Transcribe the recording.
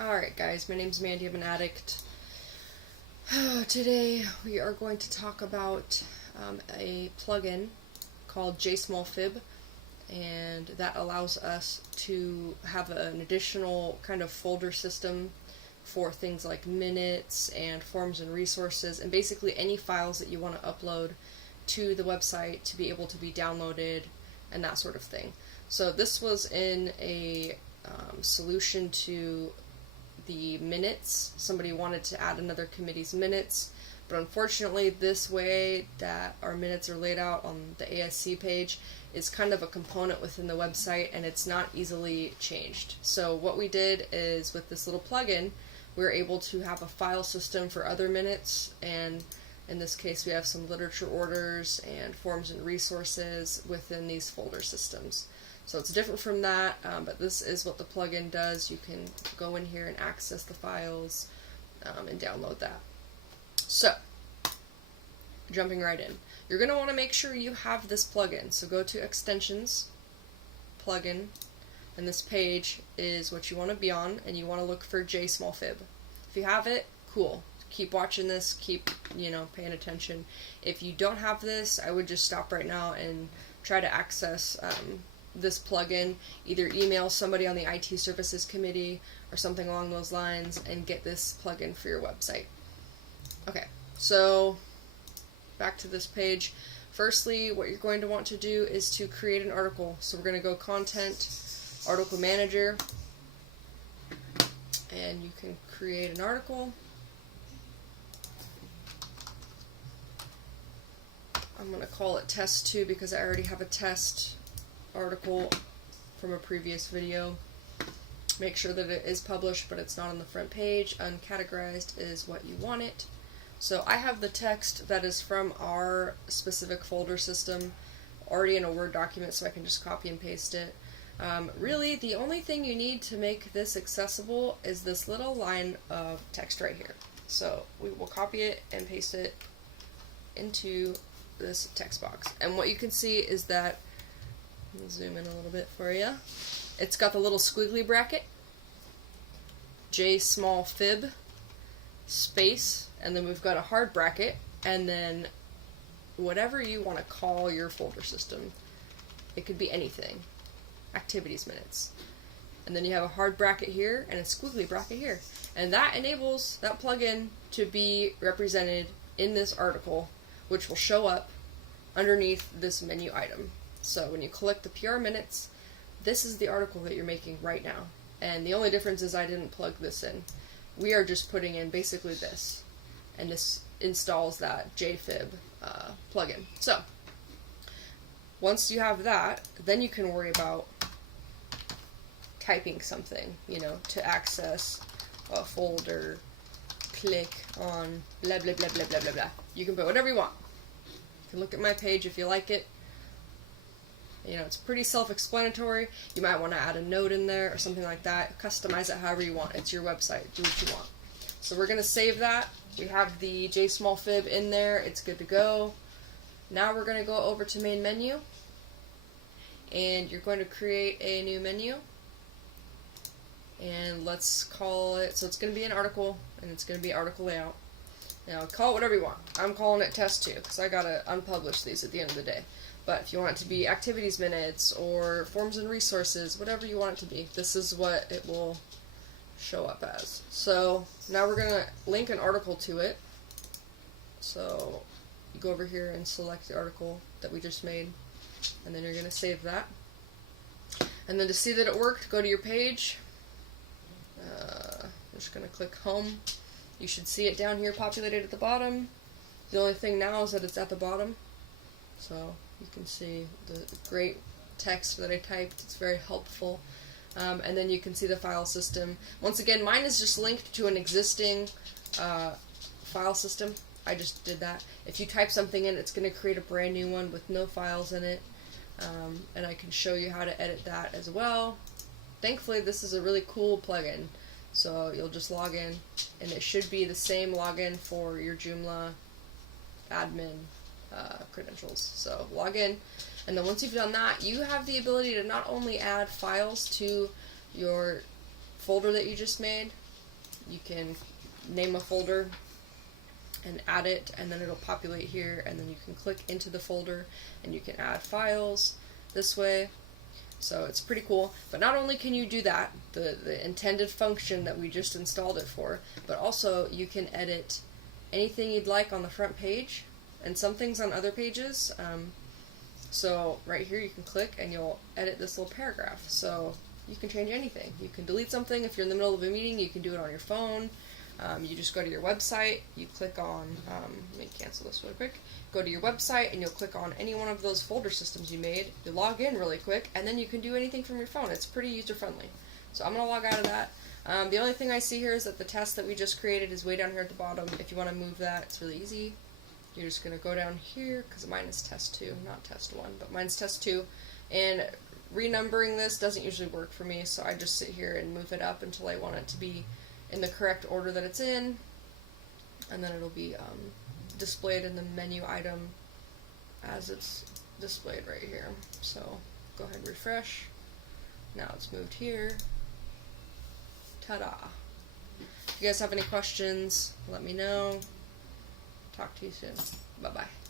Alright guys, my name's Mandy, I'm an addict. Today we are going to talk about a plugin called JSmallFib, and that allows us to have an additional kind of folder system for things like minutes and forms and resources, and basically any files that you want to upload to the website to be able to be downloaded and that sort of thing. So this was in a solution to the minutes. Somebody wanted to add another committee's minutes, but unfortunately this way that our minutes are laid out on the ASC page is kind of a component within the website and it's not easily changed. So what we did is, with this little plugin, we were able to have a file system for other minutes, and in this case we have some literature orders and forms and resources within these folder systems. So it's different from that, but this is what the plugin does. You can go in here and access the files and download that. So, jumping right in. You're going to want to make sure you have this plugin. So go to Extensions, Plugin, and this page is what you want to be on, and you want to look for JSmallFib. If you have it, cool. Keep watching this, keep, paying attention. If you don't have this, I would just stop right now and try to access this plugin, either email somebody on the IT services committee or something along those lines and get this plugin for your website. Okay, so back to this page. Firstly, what you're going to want to do is to create an article. So we're going to go Content, Article Manager, and you can create an article. I'm going to call it Test 2 because I already have a test article from a previous video. Make sure that it is published, but it's not on the front page. Uncategorized is what you want it. So I have the text that is from our specific folder system already in a Word document, so I can just copy and paste it. Really, the only thing you need to make this accessible is this little line of text right here. So we will copy it and paste it into this text box. And what you can see is that, I'll zoom in a little bit for you. It's got the little squiggly bracket, JSmallFib, space, and then we've got a hard bracket, and then whatever you want to call your folder system. It could be anything. Activities minutes. And then you have a hard bracket here and a squiggly bracket here. And that enables that plugin to be represented in this article, which will show up underneath this menu item. So when you collect the PR minutes, this is the article that you're making right now. And the only difference is I didn't plug this in. We are just putting in basically this. And this installs that JFib plugin. So, once you have that, then you can worry about typing something, to access a folder, click on blah blah blah blah blah blah blah. You can put whatever you want. You can look at my page if you like it. It's pretty self-explanatory. You might want to add a note in there or something like that. Customize it however you want. It's your website. Do what you want. So we're going to save that. We have the JSmallFib in there. It's good to go. Now we're going to go over to main menu. And you're going to create a new menu. And let's call it, so it's going to be an article, and it's going to be article layout. Now call it whatever you want. I'm calling it Test 2 because I got to unpublish these at the end of the day. But if you want it to be activities minutes or forms and resources, whatever you want it to be, this is what it will show up as. So now we're going to link an article to it. So you go over here and select the article that we just made, and then you're going to save that. And then to see that it worked, go to your page. I'm just going to click Home. You should see it down here populated at the bottom. The only thing now is that it's at the bottom. So you can see the great text that I typed. It's very helpful. And then you can see the file system. Once again, mine is just linked to an existing file system. I just did that. If you type something in, it's going to create a brand new one with no files in it. And I can show you how to edit that as well. Thankfully, this is a really cool plugin. So you'll just log in, and it should be the same login for your Joomla admin credentials. So log in, and then once you've done that, you have the ability to not only add files to your folder that you just made, you can name a folder and add it, and then it'll populate here, and then you can click into the folder and you can add files this way. So it's pretty cool. But not only can you do that, the intended function that we just installed it for, but also you can edit anything you'd like on the front page and some things on other pages. So right here you can click and you'll edit this little paragraph. So you can change anything. You can delete something if you're in the middle of a meeting. You can do it on your phone. You just go to your website, you click on, let me cancel this really quick, go to your website and you'll click on any one of those folder systems you made, you log in really quick, and then you can do anything from your phone. It's pretty user friendly. So I'm going to log out of that. The only thing I see here is that the test that we just created is way down here at the bottom. If you want to move that, it's really easy. You're just going to go down here, because mine is test 2, not test 1, but mine's test 2, and renumbering this doesn't usually work for me, so I just sit here and move it up until I want it to be in the correct order that it's in, and then it'll be displayed in the menu item as it's displayed right here. So go ahead and refresh. Now it's moved here. Ta-da! If you guys have any questions, let me know. Talk to you soon. Bye-bye.